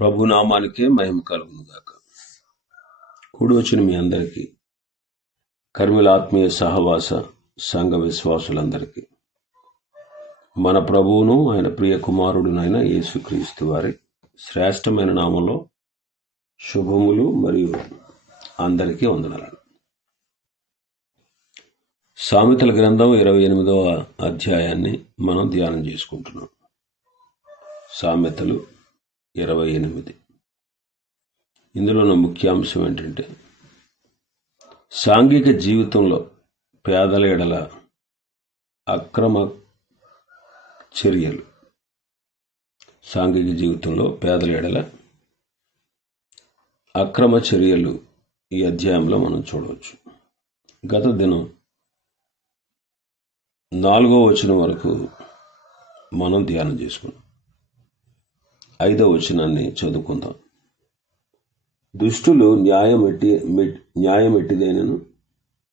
ప్రభు నామానికే మహిమ కలుగును గాక. కూడి వచ్చిన మీ అందరికీ, కర్మిల ఆత్మీయ సహవాస సంఘ విశ్వాసులందరికీ మన ప్రభువును ఆయన ప్రియ కుమారుడునైన యేసుక్రీస్తు వారి శ్రేష్టమైన నామంలో శుభములు మరియు అందరికీ వందనాలు. సామెతల గ్రంథం 28వ అధ్యాయాన్ని మనం ధ్యానం చేసుకుంటున్నాం. సామెతలు 28. ఇందులో ఉన్న ముఖ్యాంశం ఏంటంటే, సాంఘిక జీవితంలో పేదల ఎడల అక్రమ చర్యలు. సాంఘిక జీవితంలో పేదల ఎడల అక్రమ చర్యలు ఈ అధ్యాయంలో మనం చూడవచ్చు. గత దినం 4వ వచనం వరకు మనం ధ్యానం చేసుకున్నాం. 5వ వచనాన్ని చదువుకుందాం. దుష్టులు న్యాయం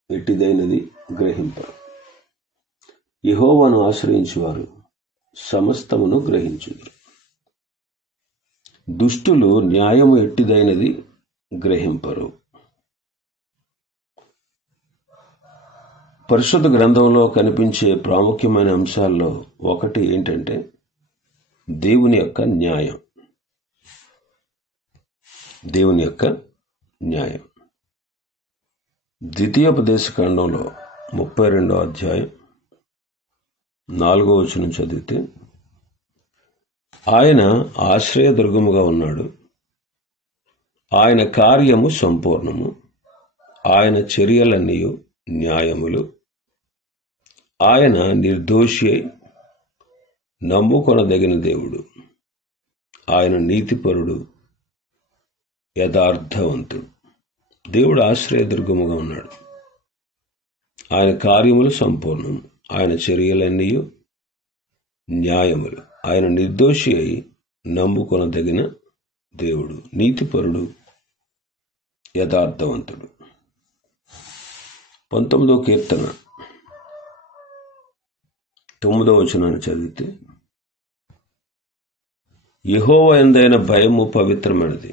ఎట్టిదైనది గ్రహింపరు. యెహోవాను ఆశ్రయించువారు సమస్తమును గ్రహించుదురు. దుష్టులు న్యాయము ఎట్టిదైనది గ్రహింపరు. పరిశుద్ధ గ్రంథంలో కనిపించే ప్రాముఖ్యమైన అంశాల్లో ఒకటి ఏంటంటే దేవుని యొక్క న్యాయం. దేవుని యొక్క న్యాయం. ద్వితీయోపదేశకాండంలో 32వ అధ్యాయం 4వ వచనం చదివితే, ఆయన ఆశ్రయదుర్గముగా ఉన్నాడు, ఆయన కార్యము సంపూర్ణము, ఆయన చర్యలన్నీ న్యాయములు, ఆయన నిర్దోషి అయి నమ్ముకొనదగిన దేవుడు, ఆయన నీతిపరుడు, యథార్థవంతుడు. దేవుడు ఆశ్రయదుర్గముగా ఉన్నాడు, ఆయన కార్యములు సంపూర్ణము, ఆయన చర్యలన్నీ న్యాయములు, ఆయన నిర్దోషి అయి నమ్ముకొనదగిన దేవుడు, నీతిపరుడు, యథార్థవంతుడు. 19వ కీర్తన 9వ వచనాన్ని చదివితే, యెహోవా యందైన భయము పవిత్రమైనది,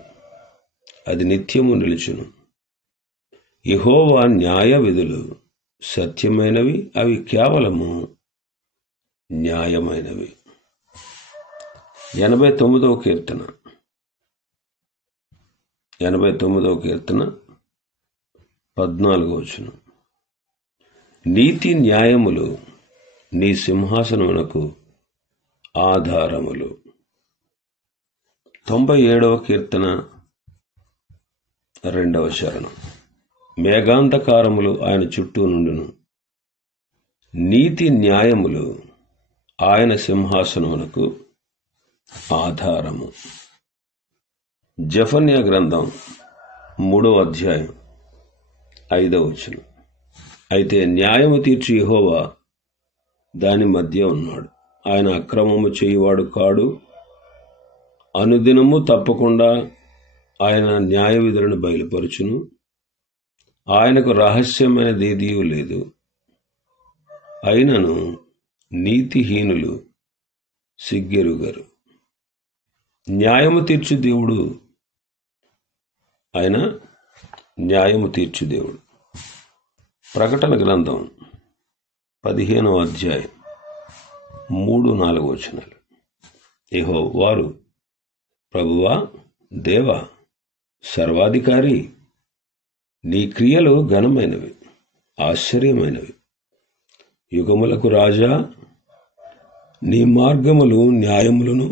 అది నిత్యము నిలుచును. యెహోవా న్యాయ విధులు సత్యమైనవి, అవి కేవలము న్యాయమైనవి. 89వ కీర్తన 14వ వచనం, నీతి న్యాయములు నీ సింహాసనమునకు ఆధారములు. 97వ కీర్తన 2వ చరణం, మేఘాంధకారములు ఆయన చుట్టూ నుండును, నీతి న్యాయములు ఆయన సింహాసనమునకు ఆధారము. జెఫన్యా గ్రంథం 3వ అధ్యాయం 5వ వచనం, అయితే న్యాయము తీర్చి యెహోవా దాని మధ్య ఉన్నాడు, ఆయన అక్రమము చేయువాడు కాడు, అనుదినము తప్పకుండా ఆయన న్యాయ విధులను బయలుపరుచును, ఆయనకు రహస్యమైనదేదీ లేదు. అయినను నీతిహీనులు సిగ్గెరుగరు. న్యాయము తీర్చు దేవుడు, ఆయన న్యాయము తీర్చు దేవుడు. ప్రకటన గ్రంథం 15వ అధ్యాయం 3-4 వచనాలు, యెహోవారు, ప్రభువా, దేవా, సర్వాధికారి, నీ క్రియలు ఘనమైనవి, ఆశ్చర్యమైనవి. యుగములకు రాజా, నీ మార్గములు న్యాయములను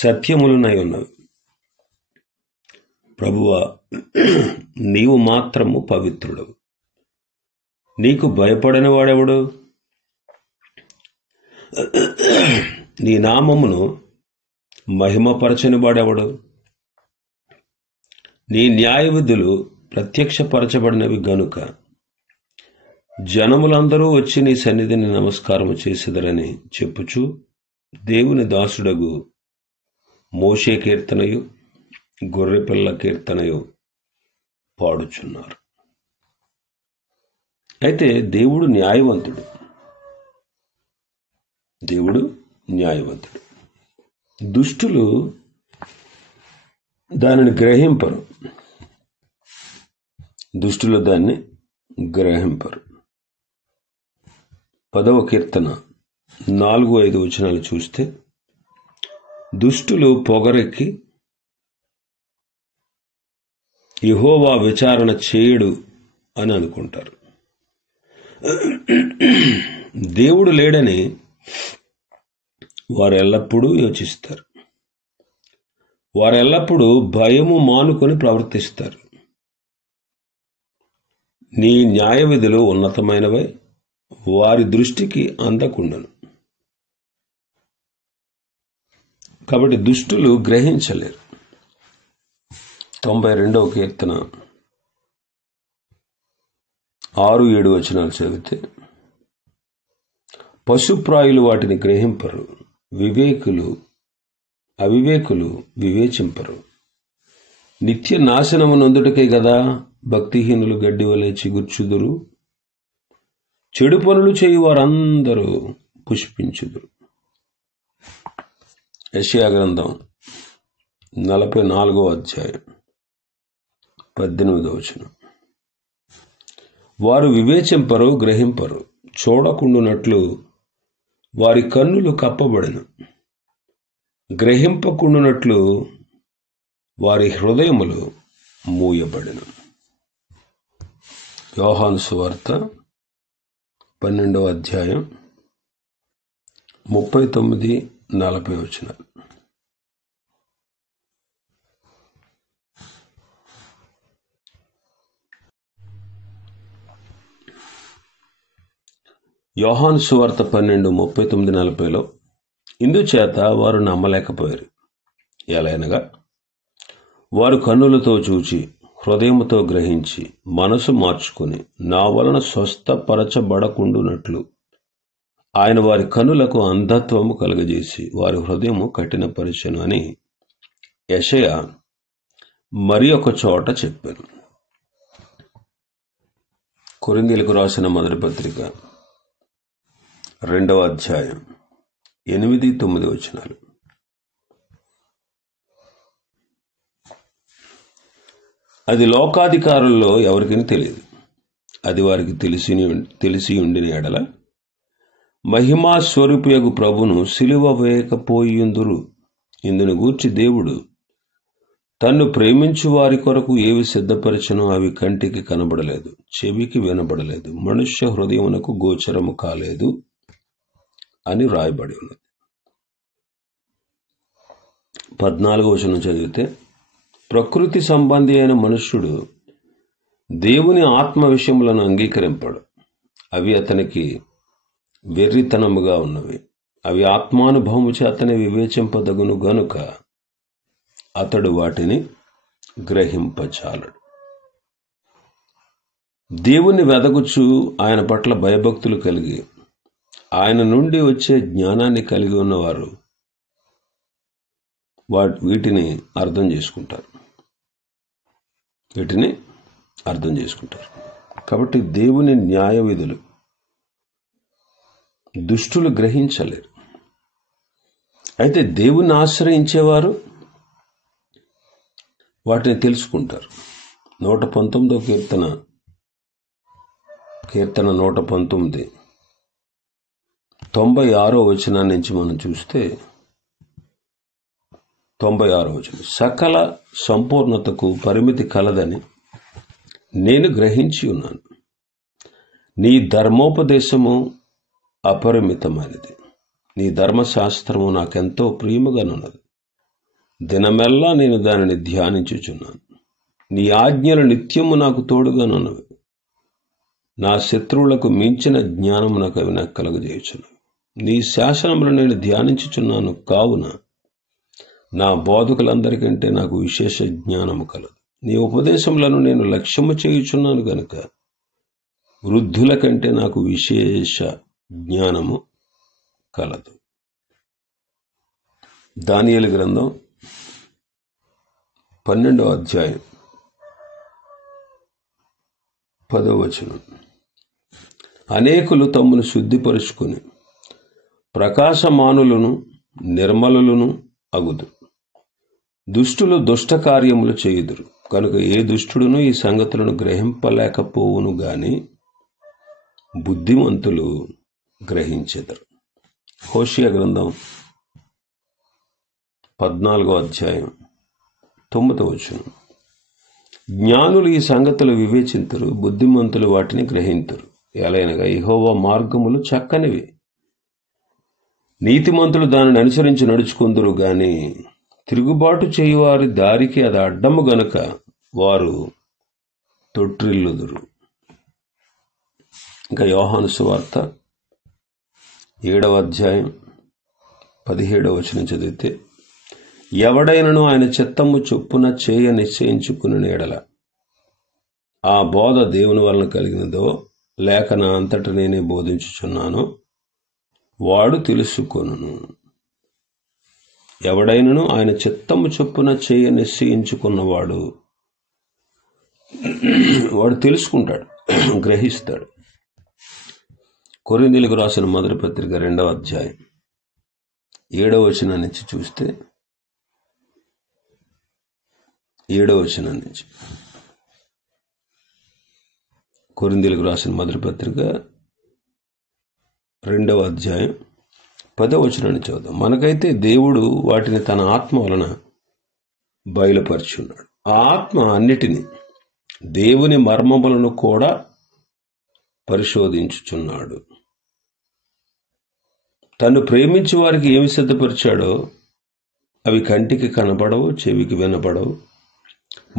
సత్యములనై ఉన్నవి. ప్రభువా, నీవు మాత్రము పవిత్రుడవు, నీకు భయపడని వాడెవడు? నీ నామమును మహిమపరచని వాడెవడు? నీ న్యాయ విధులు ప్రత్యక్షపరచబడినవి గనుక జనములందరూ వచ్చి నీ సన్నిధిని నమస్కారము చేసెదరని చెప్పుచు దేవుని దాసుడగు మోషే కీర్తనయు గొర్రెపిల్ల కీర్తనయు పాడుచున్నారు. అయితే దేవుడు న్యాయవంతుడు. దుష్టులు దానిని గ్రహింపరు. దుష్టులు దాన్ని గ్రహింపరు. 10వ కీర్తన 4-5 వచనాలు చూస్తే, దుష్టులు పొగరెక్కి యెహోవా విచారణ చేయడు అని అనుకుంటారు. దేవుడు లేడని వారు ఎల్లప్పుడూ యోచిస్తారు. వారు ఎల్లప్పుడూ భయము మానుకొని ప్రవర్తిస్తారు. నీ న్యాయ విధులు ఉన్నతమైనవై వారి దృష్టికి అందకుండను. కాబట్టి దుష్టులు గ్రహించలేరు. 92వ కీర్తన 6-7 వచనాలు చదివితే, పశుప్రాయులు వాటిని గ్రహింపరు, అవివేకులు వివేచింపరు. నిత్య నాశనము నందుటకే గదా భక్తిహీనులు గడ్డి వలె చిగుర్చుదురు, చెడు పనులు చేయు వారందరూ పుష్పించుదురు. యెషయా గ్రంథం 44వ అధ్యాయం 18వ వచనం. వారు వివేచింపరు, గ్రహింపరు. చూడకుండునట్లు వారి కన్నులు కప్పబడెను, గ్రహింపకుండునట్లు వారి హృదయములు మూయబడెను. యోహాను సువార్త 12వ అధ్యాయం 39-40 వచనాలు. యోహాను సువార్త 12:39-40లో, ఇందుచేత వారు నమ్మలేకపోయారు. ఎలయనగా వారు కన్నులతో చూచి, హృదయముతో గ్రహించి, మనసు మార్చుకుని నా వలన స్వస్థపరచబడకుండునట్లు ఆయన వారి కన్నులకు అంధత్వము కలుగజేసి వారి హృదయము కఠినపరచెను అని యెషయా మరి ఒక చోట చెప్పాను. కొరింథీయులకు రాసిన మొదటి పత్రిక 2వ అధ్యాయం 8-9 వచనాలు. అది లోకాధికారుల్లో ఎవరికీ తెలియదు. అది వారికి తెలిసి ఉండిన ఎడల మహిమా స్వరూపియగు ప్రభును సిలువ వేయకపోయిందురు. ఇందును గూర్చి దేవుడు తన్ను ప్రేమించు వారి కొరకు ఏవి సిద్ధపరచనో అవి కంటికి కనబడలేదు, చెవికి వినబడలేదు, మనుష్య హృదయమునకు గోచరము కాలేదు అని రాయబడి ఉన్నది. 14వ వచనం చదివితే, ప్రకృతి సంబంధి అయిన మనుష్యుడు దేవుని ఆత్మ విషయములను అంగీకరింపడు. అవి అతనికి వెర్రితనముగా ఉన్నవి. అవి ఆత్మానుభవము చేతనే వివేచింపదగును గనుక అతడు వాటిని గ్రహింపచాలడు. దేవుని వెదగుచు ఆయన పట్ల భయభక్తులు కలిగి ఆయన నుండి వచ్చే జ్ఞానాన్ని కలిగి ఉన్నవారు వీటిని అర్థం చేసుకుంటారు. కాబట్టి దేవుని న్యాయ విధులు దుష్టులు గ్రహించలేరు. అయితే దేవుని ఆశ్రయించేవారు వాటిని తెలుసుకుంటారు. 119వ కీర్తన 119 96వ వచనాన్ని నుంచి మనం చూస్తే, 96వ వచనం, సకల సంపూర్ణతకు పరిమితి కలదని నేను గ్రహించి ఉన్నాను. నీ ధర్మోపదేశము అపరిమితమైనది. నీ ధర్మశాస్త్రము నాకెంతో ప్రియముగానున్నది. దినమెల్లా నేను దానిని ధ్యానించుచున్నాను. నీ ఆజ్ఞలు నిత్యము నాకు తోడుగానున్నవి. నా శత్రువులకు మించిన జ్ఞానము నాకు అవి నాకు కలుగజేయుచున్నవి. నీ శాసనములు నేను ధ్యానించుచున్నాను కావున నా బోధకులందరికంటే నాకు విశేష జ్ఞానము కలదు. నీ ఉపదేశములను నేను లక్ష్యము చేయుచున్నాను గనుక వృద్ధుల కంటే నాకు విశేష జ్ఞానము కలదు. దానియేలు గ్రంథం 12వ అధ్యాయం 10వ వచనం, అనేకులు తమ్మును శుద్ధిపరుచుకుని ప్రకాశమానులను నిర్మలులను అగుదు. దుష్టులు దుష్ట కార్యములు చేయుదురు, కనుక ఏ దుష్టుడును ఈ సంగతులను గ్రహింపలేకపోవును గాని బుద్ధిమంతులు గ్రహించెదరు. హోషేయ గ్రంథం 14వ అధ్యాయం 9వ వచనం. జ్ఞానులు ఈ సంగతులు వివేచింతురు, బుద్ధిమంతులు వాటిని గ్రహింతురు. ఎలయనగా యెహోవా మార్గములు చక్కనివి, నీతిమంతులు దానిని అనుసరించి నడుచుకుందురు గాని తిరుగుబాటు చేయువారి దారికి అది అడ్డము గనుక వారు తొట్రిల్లుదురు. ఇంకా యోహాను సువార్త 7వ అధ్యాయం 17వ వచనం చదివితే, ఎవడైనను ఆయన చిత్తము చొప్పున చేయ నిశ్చయించుకుని ఎడల ఆ బోధ దేవుని వలన కలిగినదో లేక నా అంతట నేనే బోధించుచున్నానో వాడు తెలుసుకొనును. ఎవడైనను ఆయన చిత్తము చొప్పున చేయ నిశ్చయించుకున్నవాడు వాడు తెలుసుకుంటాడు, గ్రహిస్తాడు. కొరింథీయులకు రాసిన మొదటి పత్రిక 2వ అధ్యాయం 7వ వచనం నుంచి చూస్తే, 7వ వచనం నుంచి కొరింథీయులకు రాసిన మొదటి పత్రిక 2వ అధ్యాయం 10వ వచనాన్ని చదువుదాం. మనకైతే దేవుడు వాటిని తన ఆత్మ వలన బయలుపరిచున్నాడు. ఆ ఆత్మ అన్నిటినీ, దేవుని మర్మములను కూడా పరిశోధించుచున్నాడు. తను ప్రేమించి వారికి ఏమి సిద్ధపరిచాడో అవి కంటికి కనపడవు, చెవికి వినపడవు,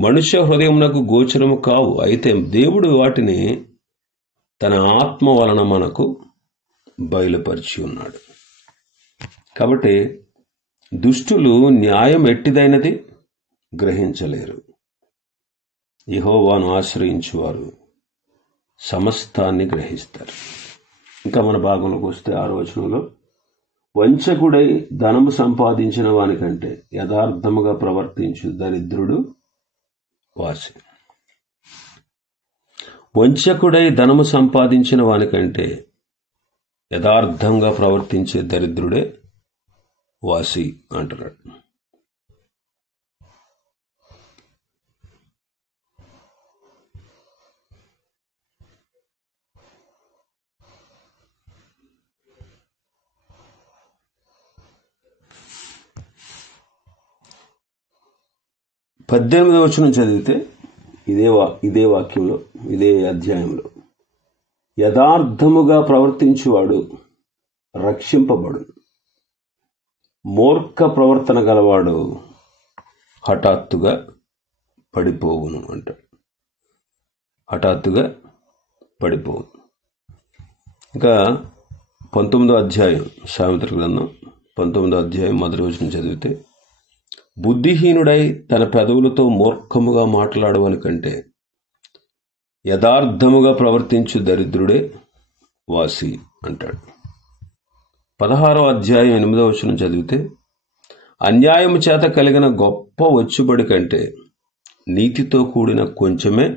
మనుష్య హృదయమునకు గోచరము కావు. అయితే దేవుడు వాటిని తన ఆత్మ వలన మనకు బయలుపరిచి ఉన్నాడు. కాబట్టి దుష్టులు న్యాయం ఎట్టిదైనది గ్రహించలేరు, యెహోవాను ఆశ్రయించువారు సమస్తాన్ని గ్రహిస్తారు. ఇంకా మన భాగంలోకి వస్తే 6వ వచనంలో, వంచకుడై ధనము సంపాదించిన వానికంటే యథార్థముగా ప్రవర్తించు దరిద్రుడు వాసి. వంచకుడై ధనము సంపాదించిన వానికంటే యథార్థంగా ప్రవర్తించే దరిద్రుడే వాసి అంటున్నాడు. పద్దెనిమిదవ వచనం చదివితే ఇదే వాక్యంలో, ఇదే అధ్యాయంలో, యథార్థముగా ప్రవర్తించువాడు రక్షింపబడు, మూర్ఖ ప్రవర్తన గలవాడు హఠాత్తుగా పడిపోవును అంటాడు. హఠాత్తుగా పడిపోవును. ఇంకా 19వ అధ్యాయం సామెతల గ్రంథం 19వ అధ్యాయం 1వ వచనం చదివితే, బుద్ధిహీనుడై తన పెదవులతో మూర్ఖముగా మాట్లాడవని కంటే యథార్థముగా ప్రవర్తించు దరిద్రుడే వాసి అంటాడు. 16వ అధ్యాయం 8వ వచనం చదివితే, అన్యాయము చేత కలిగిన గొప్ప వచ్చుబడి కంటే నీతితో కూడిన కొంచెమే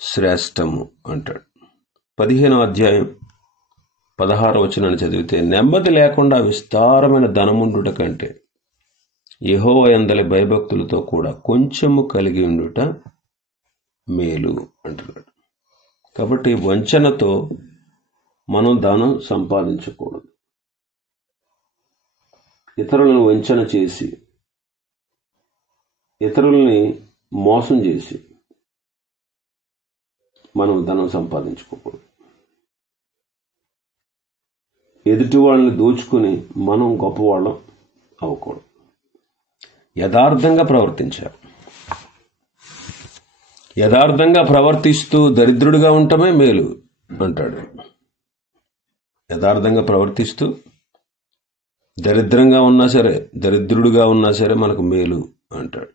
శ్రేష్టము అంటాడు. 15వ అధ్యాయం 16వ వచనాన్ని చదివితే, నెమ్మది లేకుండా విస్తారమైన ధనముండుట కంటే యెహోవా యందలి భయభక్తులతో కూడా కొంచెము కలిగి ఉండుట మేలు అంటున్నాడు. కాబట్టి వంచనతో మనం ధనం సంపాదించకూడదు. ఇతరులను వంచన చేసి, ఇతరుల్ని మోసం చేసి మనం ధనం సంపాదించుకోకూడదు. ఎదుటి వాళ్ళని దోచుకుని మనం గొప్పవాళ్ళం అవ్వకూడదు. యథార్థంగా ప్రవర్తించాలి. యథార్థంగా ప్రవర్తిస్తూ దరిద్రుడిగా ఉండటమే మేలు అంటాడు. యథార్థంగా ప్రవర్తిస్తూ దరిద్రంగా ఉన్నా సరే, దరిద్రుడిగా ఉన్నా సరే మనకు మేలు అంటాడు.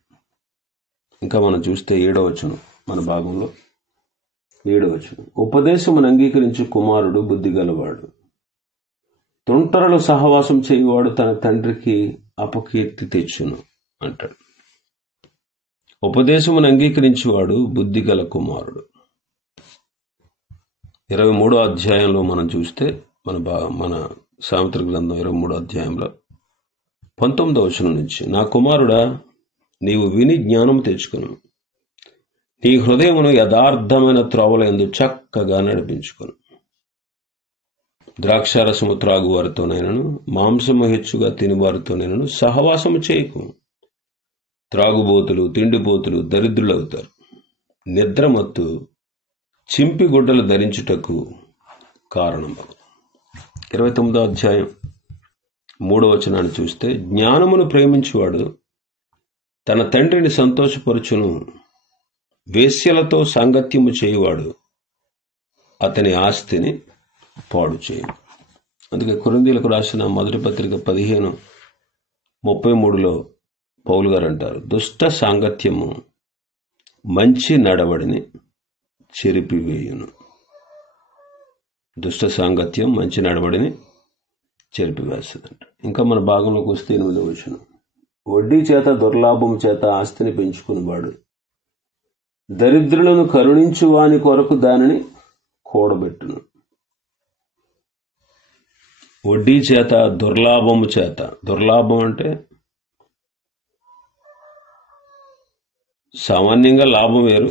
ఇంకా మనం చూస్తే 7వ వచనం, మన భాగంలో 7వ వచనం, ఉపదేశమును అంగీకరించు కుమారుడు బుద్ధి గలవాడు, తుంటరలు సహవాసం చేయువాడు తన తండ్రికి అపకీర్తి తెచ్చును అంటాడు. ఉపదేశమును అంగీకరించేవాడు బుద్ధి గల కుమారుడు. 23వ అధ్యాయంలో మనం చూస్తే, మన సామెతల గ్రంథం 23వ అధ్యాయంలో 19వ వచనం నుంచి, నా కుమారుడా, నీవు విని జ్ఞానం తెచ్చుకును, నీ హృదయమును యథార్థమైన త్రోవలందు చక్కగా నడిపించుకును. ద్రాక్షారసము త్రాగు వారితోనైనను మాంసము హెచ్చుగా తిని వారితోనైనను సహవాసము చేయకు. త్రాగుబోతులు, తిండిపోతులు దరిద్రులవుతారు. నిద్రమత్తు చింపి గుడ్డలు ధరించుటకు కారణమగు. 29వ అధ్యాయం 3వ వచనాన్ని చూస్తే, జ్ఞానమును ప్రేమించువాడు తన తండ్రిని సంతోషపరచును, వేశ్యలతో సాంగత్యము చేయువాడు అతని ఆస్తిని పాడు చేయు. అందుకే కొరింథీయులకు రాసిన మొదటి పత్రిక 15:33లో పౌలు గారు అంటారు, దుష్ట సాంగత్యము మంచి నడవడిని చెరిపివేయును. దుష్ట సాంగత్యం మంచి నడవడిని చెరిపివేస్తుందంట. ఇంకా మన భాగంలోకి వస్తే 8వ వచనం, వడ్డీ చేత దుర్లాభం చేత ఆస్తిని పెంచుకునేవాడు దరిద్రులను కరుణించు వాని కొరకు దానిని కూడబెట్టును. వడ్డీ చేత, దుర్లాభము చేత. దుర్లాభం అంటే సామాన్యంగా లాభం వేరు,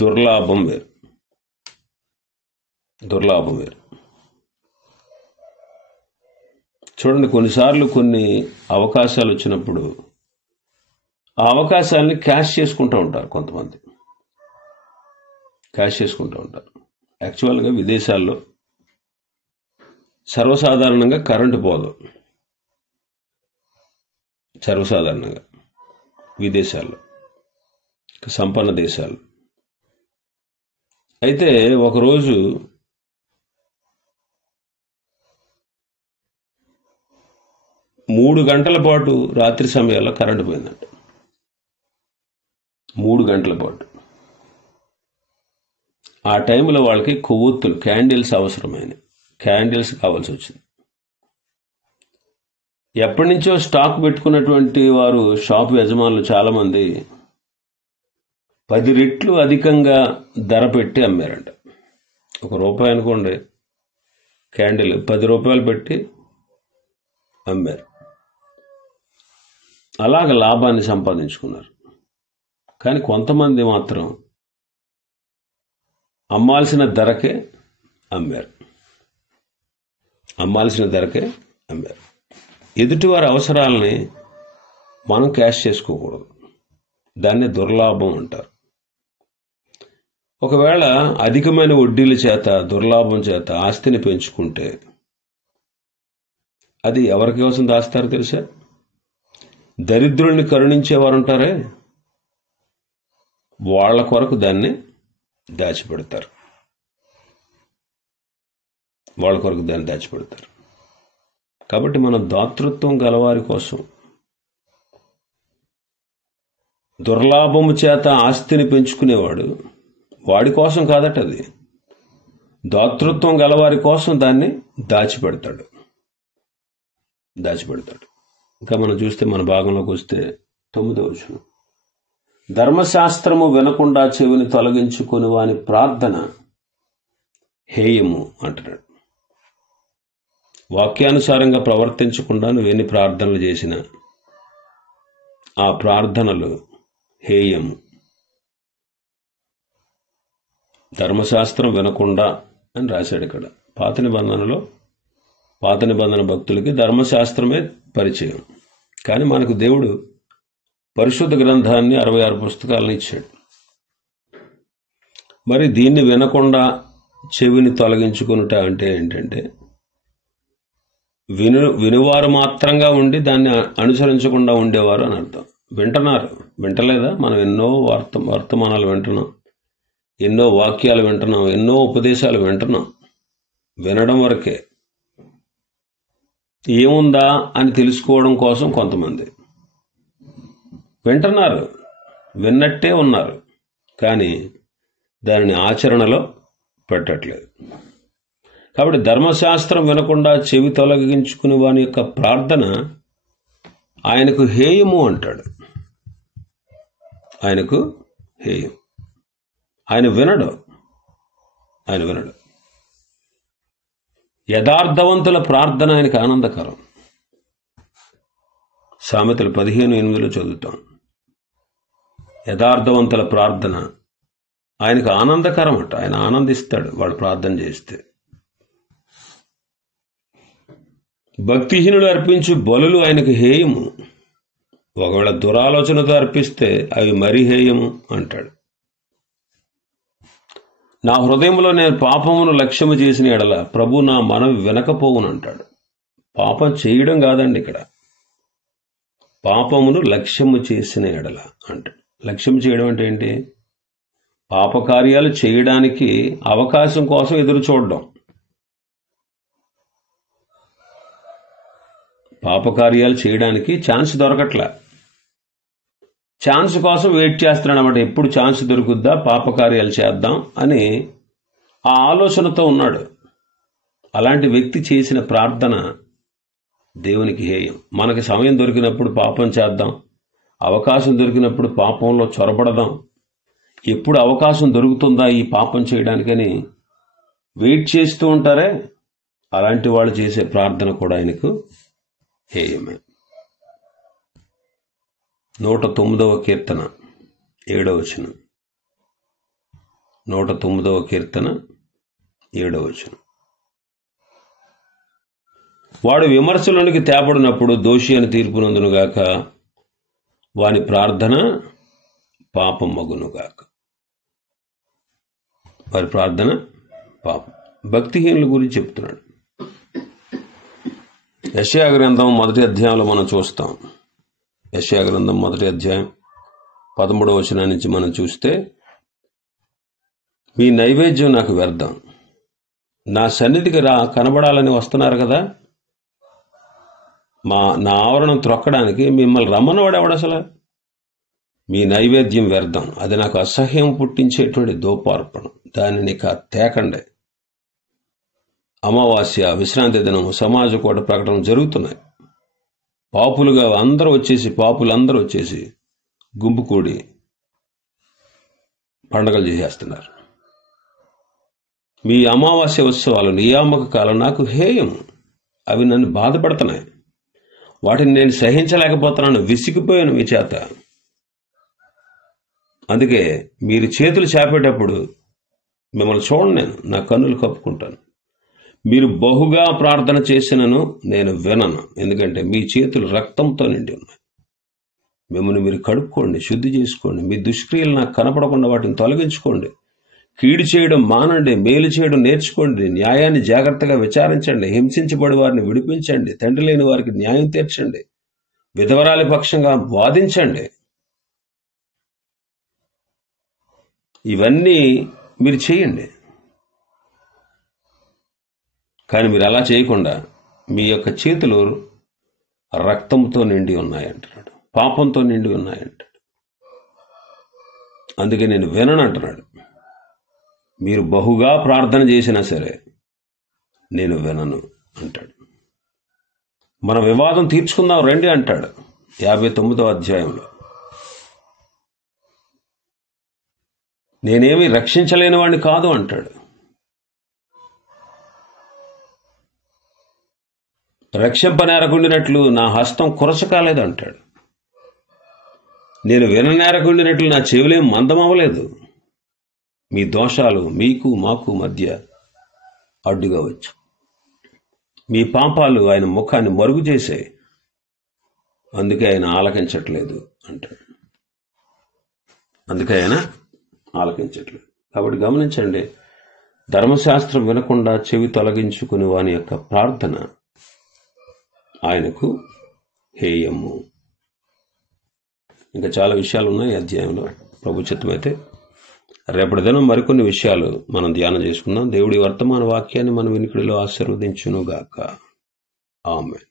దుర్లాభం వేరు. దుర్లాభం వేరు. చూడండి, కొన్నిసార్లు కొన్ని అవకాశాలు వచ్చినప్పుడు ఆ అవకాశాలని క్యాష్ చేసుకుంటూ ఉంటారు. కొంతమంది క్యాష్ చేసుకుంటూ ఉంటారు. యాక్చువల్గా విదేశాల్లో సర్వసాధారణంగా కరెంటు పోదు. సర్వసాధారణంగా విదేశాల్లో, సంపన్న దేశాలు. అయితే ఒకరోజు మూడు గంటల పాటు రాత్రి సమయాల్లో కరెంటు పోయిందంట. 3 గంటల పాటు. ఆ టైంలో వాళ్ళకి కొవ్వొత్తులు, క్యాండిల్స్ అవసరమైనవి. క్యాండిల్స్ కావాల్సి వచ్చింది. ఎప్పటి నుంచో స్టాక్ పెట్టుకున్నటువంటి వారు, షాప్ యజమానులు చాలామంది 10 రెట్లు అధికంగా ధర పెట్టి అమ్మారంట. ₹1 అనుకోండి, క్యాండిల్ 10 రూపాయలు పెట్టి అమ్మారు. అలాగ లాభాన్ని సంపాదించుకున్నారు. కానీ కొంతమంది మాత్రం అమ్మాల్సిన ధరకే అమ్మారు. అమ్మాల్సిన ధరకే అమ్మారు. ఎదుటివారి అవసరాలని మనం క్యాష్ చేసుకోకూడదు. దాన్ని దుర్లాభం అంటారు. ఒకవేళ అధికమైన వడ్డీల చేత, దుర్లాభం చేత ఆస్తిని పెంచుకుంటే అది ఎవరి కోసం దాస్తారు తెలుసా? దరిద్రుల్ని కరుణించేవారు ఉంటారే, వాళ్ళ కొరకు దాన్ని దాచిపెడతారు. వాళ్ళ కొరకు దాన్ని దాచిపెడతారు. కాబట్టి మన దాతృత్వం గలవారి కోసం, దుర్లాభము చేత ఆస్తిని పెంచుకునేవాడు వాడి కోసం కాదట, అది దాతృత్వం గలవారి కోసం దాన్ని దాచిపెడతాడు. ఇంకా మనం చూస్తే మన భాగంలోకి వస్తే 9వ వచనం, ధర్మశాస్త్రము వినకుండా చెవిని తొలగించుకొని వాని ప్రార్థన హేయము అంటున్నాడు. వాక్యానుసారంగా ప్రవర్తించకుండా నువ్వు ఎన్ని ప్రార్థనలు చేసినా ఆ ప్రార్థనలు హేయము. ధర్మశాస్త్రం వినకుండా అని రాశాడు ఇక్కడ. పాత నిబంధన భక్తులకి ధర్మశాస్త్రమే పరిచయం. కానీ మనకు దేవుడు పరిశుద్ధ గ్రంథాన్ని 66 పుస్తకాలను ఇచ్చాడు. మరి దీన్ని వినకుండా చెవిని తొలగించుకునుట అంటే ఏంటంటే, వినువారు మాత్రంగా ఉండి దాన్ని అనుసరించకుండా ఉండేవారు అని అర్థం. వింటలేదా? మనం ఎన్నో వర్తమానాలు వింటున్నాం, ఎన్నో వాక్యాలు వింటున్నాం, ఎన్నో ఉపదేశాలు వింటున్నాం. వినడం వరకే. ఏముందా అని తెలుసుకోవడం కోసం కొంతమంది వింటున్నారు, విన్నట్టే ఉన్నారు, కానీ దానిని ఆచరణలో పెట్టట్లేదు. కాబట్టి ధర్మశాస్త్రం వినకుండా చెవి తొలగించుకుని వాని యొక్క ప్రార్థన ఆయనకు హేయము అంటాడు. ఆయనకు హేయం. ఆయన వినడు. యథార్థవంతుల ప్రార్థన ఆయనకు ఆనందకరం. సామెతలు 15:8 చదువుతాం. యథార్థవంతుల ప్రార్థన ఆయనకు ఆనందకరం అట. ఆయన ఆనందిస్తాడు వాడు ప్రార్థన చేస్తే. భక్తిహీనుడు అర్పించు బలులు ఆయనకు హేయము, ఒకవేళ దురాలోచనతో అర్పిస్తే అవి మరీ హేయము అంటాడు. నా హృదయంలో నేను పాపమును లక్ష్యము చేసిన ఎడల ప్రభు నా మనవి వినకపోవును అంటాడు. పాపం చేయడం కాదండి ఇక్కడ, పాపమును లక్ష్యము చేసిన ఎడల అంటాడు. లక్ష్యం చేయడం అంటే ఏంటి? పాపకార్యాలు చేయడానికి అవకాశం కోసం ఎదురు చూడడం. పాపకార్యాలు చేయడానికి ఛాన్స్ దొరకట్లే, ఛాన్స్ కోసం వెయిట్ చేస్తున్నాడు అన్నమాట. ఎప్పుడు ఛాన్స్ దొరుకుద్దా పాపకార్యాలు చేద్దాం అని ఆ ఆలోచనతో ఉన్నాడు. అలాంటి వ్యక్తి చేసిన ప్రార్థన దేవునికి హేయం. మనకి సమయం దొరికినప్పుడు పాపం చేద్దాం, అవకాశం దొరికినప్పుడు పాపంలో చొరబడదాం, ఎప్పుడు అవకాశం దొరుకుతుందా ఈ పాపం చేయడానికని వెయిట్ చేస్తూ ఉంటారే, అలాంటి వాళ్ళు చేసే ప్రార్థన కూడా ఆయనకు హేయమే. 109వ కీర్తన 7వ వచనం. 109వ కీర్తన 7వ వచనం. వాడు విమర్శలోనికి తేపడినప్పుడు దోషి అని తీర్పునందునుగాక, వాని ప్రార్థన పాపం మగునుగాక. వారి ప్రార్థన పాపం. భక్తిహీనుల గురించి చెప్తున్నాడు. యెషయా గ్రంథం 1వ అధ్యాయంలో మనం చూస్తాం. యెషయా గ్రంథం 1వ అధ్యాయం 13వ వచనం నుంచి మనం చూస్తే, మీ నైవేద్యం నాకు వ్యర్థం, నా సన్నిధికి కనబడాలని వస్తున్నారు కదా, నా ఆవరణం త్రొక్కడానికి మిమ్మల్ని రమ్మన్నవాడు ఎవడు అసలు? మీ నైవేద్యం వ్యర్థం, అది నాకు అసహ్యం పుట్టించేటువంటి ధూపార్పణం, దానిని తేకండి. అమావాస్య, విశ్రాంతి దినం, సమాజ కోట ప్రకటన జరుగుతున్నాయి. పాపులందరూ వచ్చేసి గుంపు కూడి పండగలు చేసేస్తున్నారు. మీ అమావాస్య ఉత్సవాలు, నియామక కాలం నాకు హేయం, అవి నన్ను బాధపడుతున్నాయి, వాటిని నేను సహించలేకపోతున్నాను, విసిగిపోయాను మీ చేత. అందుకే మీరు చేతులు చాపేటప్పుడు మిమ్మల్ని చూడండి, నా కన్నులు కప్పుకుంటాను. మీరు బహుగా ప్రార్థన చేసినను నేను వినను, ఎందుకంటే మీ చేతులు రక్తంతో నిండి ఉన్నాయి. మిమ్మల్ని మీరు కడుక్కోండి, శుద్ధి చేసుకోండి, మీ దుష్క్రియలు నాకు కనపడకుండా వాటిని తొలగించుకోండి. కీడు చేయడం మానండి, మేలు చేయడం నేర్చుకోండి, న్యాయాన్ని జాగ్రత్తగా విచారించండి, హింసించబడి వారిని విడిపించండి, తండ్రి లేని వారికి న్యాయం తీర్చండి, విధవరాలి పక్షంగా వాదించండి. ఇవన్నీ మీరు చేయండి. కానీ మీరు అలా చేయకుండా మీ యొక్క చేతులు రక్తంతో నిండి ఉన్నాయంటున్నాడు, పాపంతో నిండి ఉన్నాయంటాడు. అందుకే నేను వినను అంటున్నాడు. మీరు బహుగా ప్రార్థన చేసినా సరే నేను వినను అంటాడు. మన వివాదం తీర్చుకుందాం రండి అంటాడు 59వ అధ్యాయంలో. నేనేమి రక్షించలేని వాడిని కాదు అంటాడు. రక్షింపనేరకుండినట్లు నా హస్తం కురచకాలేదు అంటాడు. నేను విననేరకుండినట్లు నా చెవులేం మందమవ్వలేదు. మీ దోషాలు మీకు మాకు మధ్య అడ్డుగా వచ్చు. మీ పాపాలు ఆయన ముఖాన్ని మరుగు చేశాయి, అందుకే ఆయన ఆలకించట్లేదు అంటాడు. కాబట్టి గమనించండి, ధర్మశాస్త్రం వినకుండా చెవి తొలగించుకుని వాని యొక్క ప్రార్థన ఆయనకు హేయము. ఇంకా చాలా విషయాలు ఉన్నాయి ఈ అధ్యాయంలో. ప్రభు చిత్తమైతే రేపటి దినం మరికొన్ని విషయాలు మనం ధ్యానం చేసుకుందాం. దేవుడి వర్తమాన వాక్యాన్ని మన వినికిడిలో ఆశీర్వదించునుగాక. ఆమేన్.